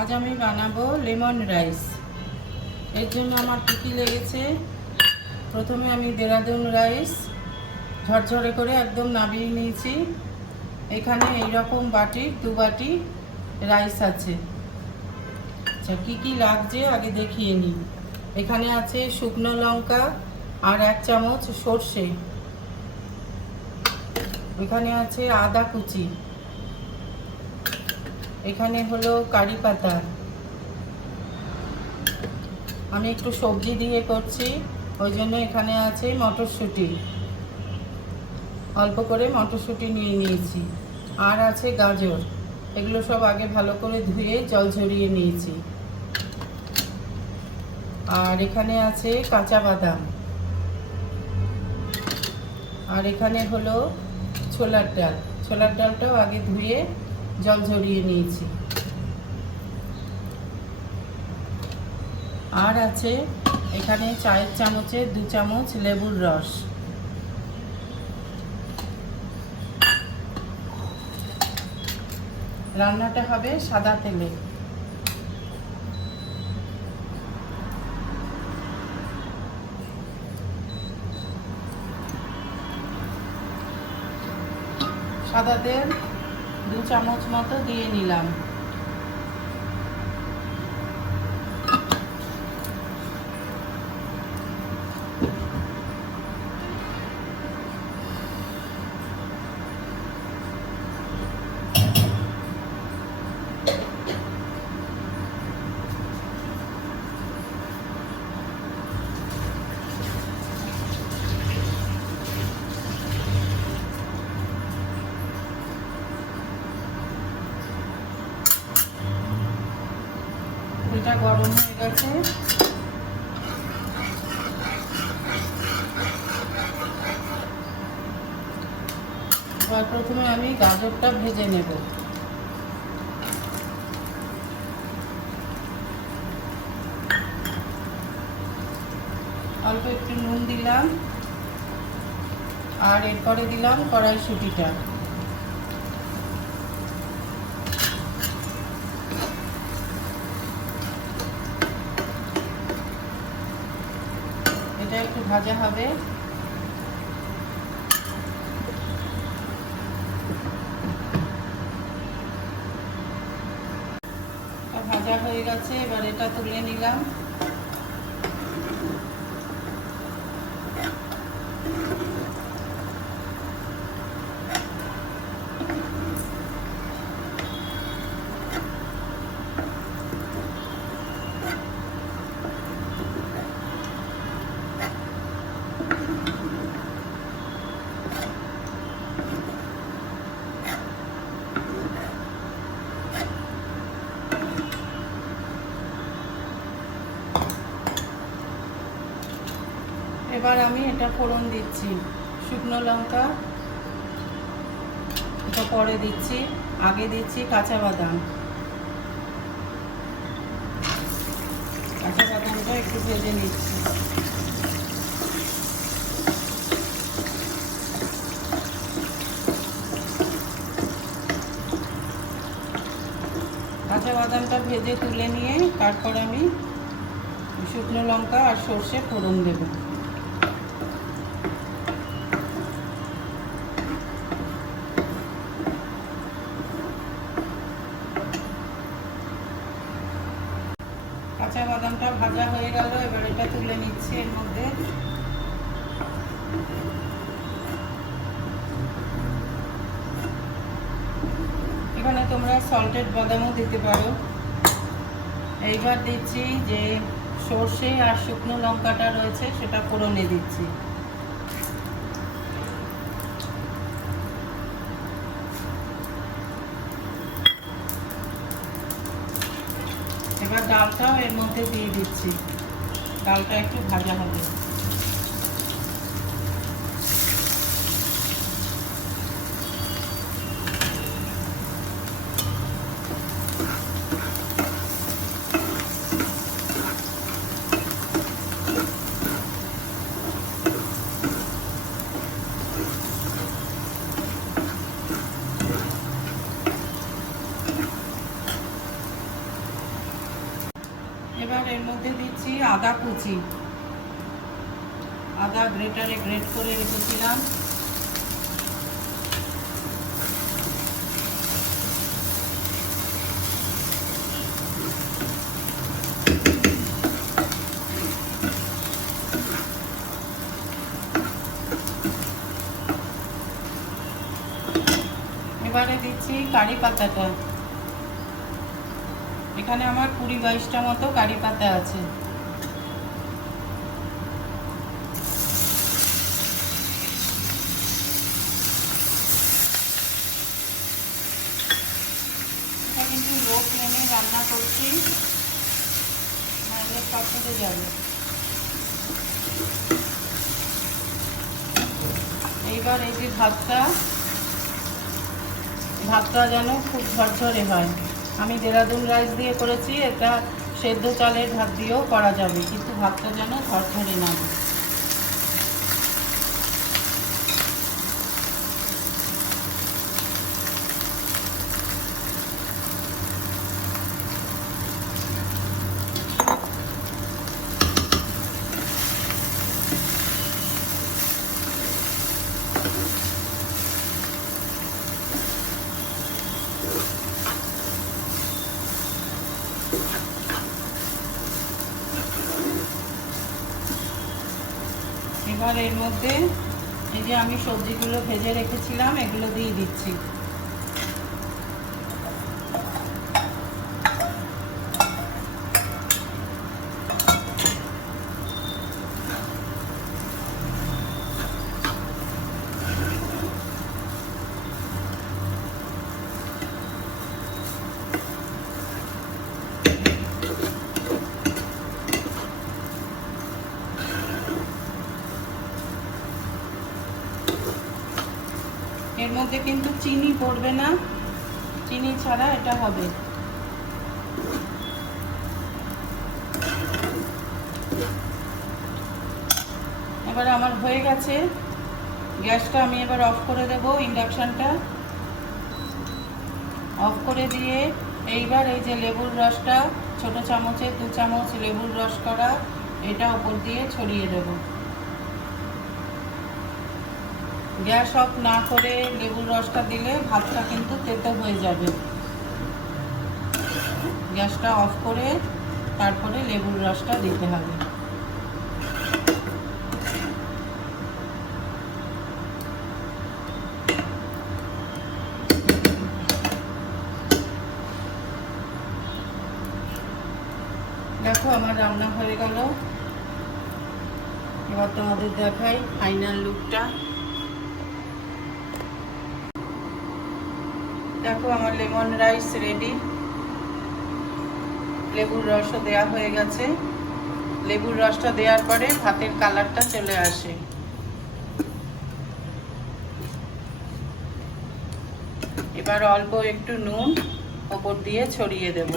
আজ আমি বানাবো লেমন রাইস। এর জন্য আমার কী কী লেগেছে, প্রথমে আমি দেরাদুন রাইস ঝরঝরে করে একদম নামিয়ে নিয়েছি। এখানে এইরকম বাটি 2 বাটি রাইস আছে। আচ্ছা, কী কী লাগছে আগে দেখিয়ে নিই। এখানে আছে শুকনো লঙ্কা আর 1 চামচ সর্ষে। এখানে আছে আদা কুচি। এখানে হলো কারি পাতা। আমি একটু সবজি দিয়ে করছি, ওই জন্য এখানে আছে মটরশুঁটি, অল্প করে মটরশুঁটি নিয়ে নিয়েছি। আর আছে গাজর, এগুলো সব আগে ভালো করে ধুয়ে জল ঝরিয়ে নিয়েছি। আর এখানে আছে কাঁচা বাদাম। আর এখানে হলো ছোলার ডাল। ছোলার ডালটাও আগে ধুয়ে জল ঝরিয়ে নিয়েছি। আর আছে এখানে চায়ের চামচে 2 চামচ লেবুর রস। রান্নাটা হবে সাদা তেলে। সাদা তেল 2 চামচ মতো দিয়ে নিলাম। এটা গরম হয়ে গেছে। এবার প্রথমে আমি গাজরটা ভেজে নেব। অল্প একটু নুন দিলাম, আর এরপরে দিলাম কড়াইশুঁটিটা। এটা একটু ভাজা হবে। ভাজা হয়ে গেছে, এবার এটা তুলে নিলাম। এবার আমি এটা ফোড়ন দিচ্ছি। শুকনো লঙ্কা এটা পরে দিচ্ছি, আগে দিচ্ছি কাঁচা বাদাম। কাঁচা বাদামটা একটু ভেজে নিচ্ছি। কাঁচা বাদামটা ভেজে তুলে নিয়ে তারপর আমি শুকনো লঙ্কা আর সর্ষে ফোড়ন দেব। কাঁচা বাদামটা ভাজা হয়ে গেল, এবার এটা তুলে নিচ্ছি এর মধ্যে। এখানে তোমরা সল্টেড বাদামও দিতে পারো। এইবার দিচ্ছি যে সর্ষে আর শুকনো লঙ্কাটা রয়েছে সেটা ফোড়নে দিচ্ছি। এবার ডালটাও এর মধ্যে দিয়ে দিচ্ছি। ডালটা একটু ভাজা হবে। এবার এর মধ্যে দিচ্ছি আদা কুচি, আদা গ্রেটারে গ্রেট করে রেখেছিলাম। এবারে দিচ্ছি কারি পাতাটা, এখানে আমার 20-22টা মতো কারি পাতা আছে। এটা কিন্তু লো ফ্লেমে রান্না করছি, নাহলে পাকতে যাবে। এইবার এই যে ভাতটা যেন খুব ঝরঝরে হয়। আমি দেরাদুন রাইস দিয়ে করেছি, এটা সেদ্ধ চালের ভাত দিয়েও করা যাবে, কিন্তু ভাতটা যেন ঝরঝরে না হয়। এবার এর মধ্যে এই যে আমি সবজিগুলো ভেজে রেখেছিলাম এগুলো দিয়ে দিচ্ছি। এর মধ্যে কিন্তু চিনি পড়বে না, চিনি ছাড়া এটা হবে। এবার আমার হয়ে গেছে, গ্যাসটা আমি এবার অফ করে দেব, ইন্ডাকশনটা অফ করে দিয়ে এইবার এই যে লেবুর রসটা, ছোট চামচে 2 চামচ লেবুর রস করা, এটা উপর দিয়ে ছড়িয়ে দেব। গ্যাস অফ না করে লেবুর রসটা দিলে ভাতটা কিন্তু তেতো হয়ে যাবে। গ্যাসটা অফ করে তারপরে লেবুর রসটা দিতে হবে। দেখো আমার রান্না হয়ে গেল। এবার তোমাদের দেখাই ফাইনাল লুকটা। দেখো আমার লেমন রাইস রেডি। লেবুর রসও দেওয়া হয়ে গেছে। লেবুর রসটা দেওয়ার পরে ভাতের কালারটা চলে আসে। এবার অল্প একটু নুন ওপর দিয়ে ছড়িয়ে দেব।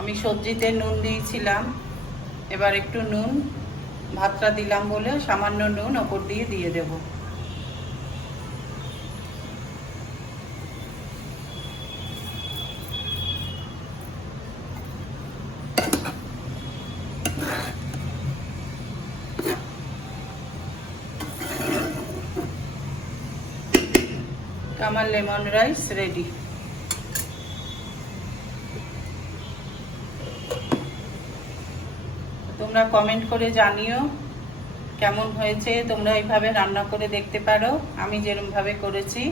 আমি সবজিতে নুন দিয়েছিলাম, এবার একটু নুন ভাতটা দিলাম বলে সামান্য নুন ওপর দিয়ে দেব। আমার লেমন রাইস রেডি। তোমরা কমেন্ট করে জানিও কেমন হয়েছে। তোমরা এইভাবে রান্না করে দেখতে পারো, আমি যেরকম ভাবে করেছি।